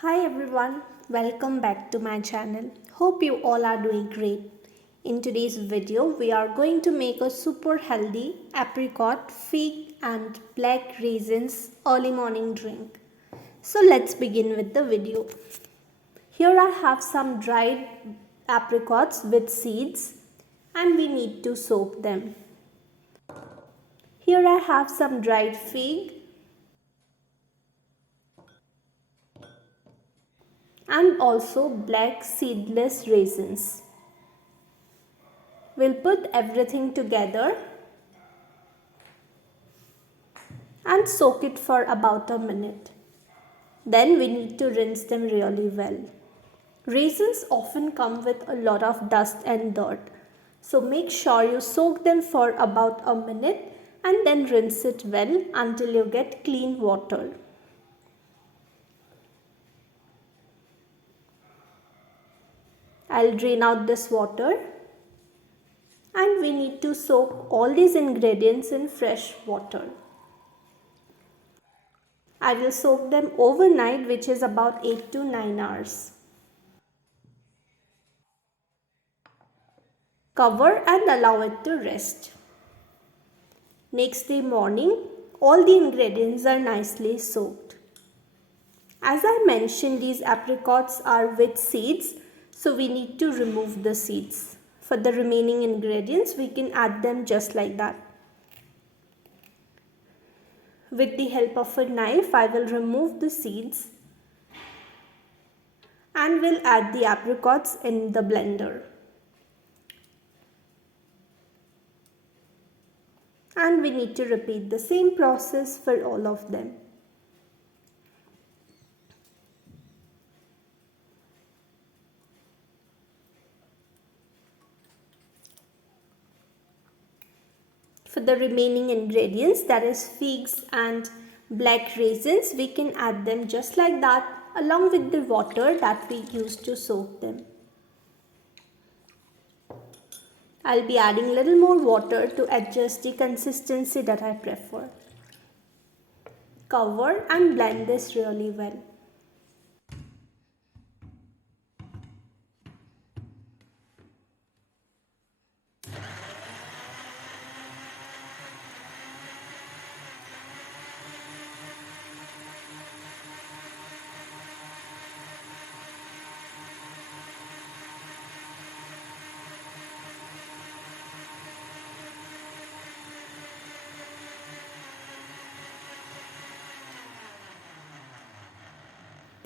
Hi everyone, welcome back to my channel. Hope you all are doing great. In today's video, we are going to make a super healthy apricot, fig and black raisins early morning drink. So let's begin with the video. Here I have some dried apricots with seeds and we need to soak them. Here I have some dried fig and also black seedless raisins. We'll put everything together and soak it for about a minute. Then we need to rinse them really well. Raisins often come with a lot of dust and dirt. So make sure you soak them for about a minute and then rinse it well until you get clean water. I'll drain out this water and we need to soak all these ingredients in fresh water. I will soak them overnight, which is about 8 to 9 hours. Cover and allow it to rest. Next day morning, all the ingredients are nicely soaked. As I mentioned, these apricots are with seeds, so we need to remove the seeds. For the remaining ingredients, we can add them just like that. With the help of a knife, I will remove the seeds and will add the apricots in the blender. And we need to repeat the same process for all of them. For the remaining ingredients, that is figs and black raisins, we can add them just like that along with the water that we used to soak them. I'll be adding a little more water to adjust the consistency that I prefer. Cover and blend this really well.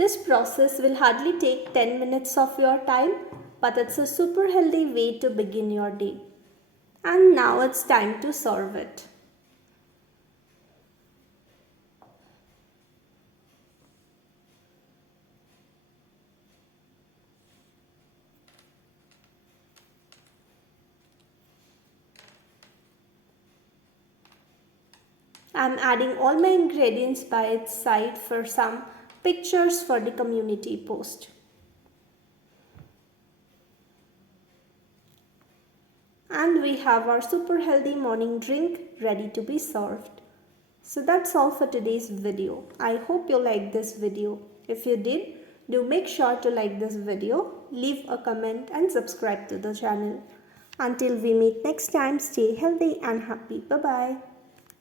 This process will hardly take 10 minutes of your time, but it's a super healthy way to begin your day. And now it's time to serve it. I'm adding all my ingredients by its side for some pictures for the community post. And we have our super healthy morning drink ready to be served. So that's all for today's video. I hope you liked this video. If you did, do make sure to like this video, leave a comment and subscribe to the channel. Until we meet next time, stay healthy and happy. Bye-bye.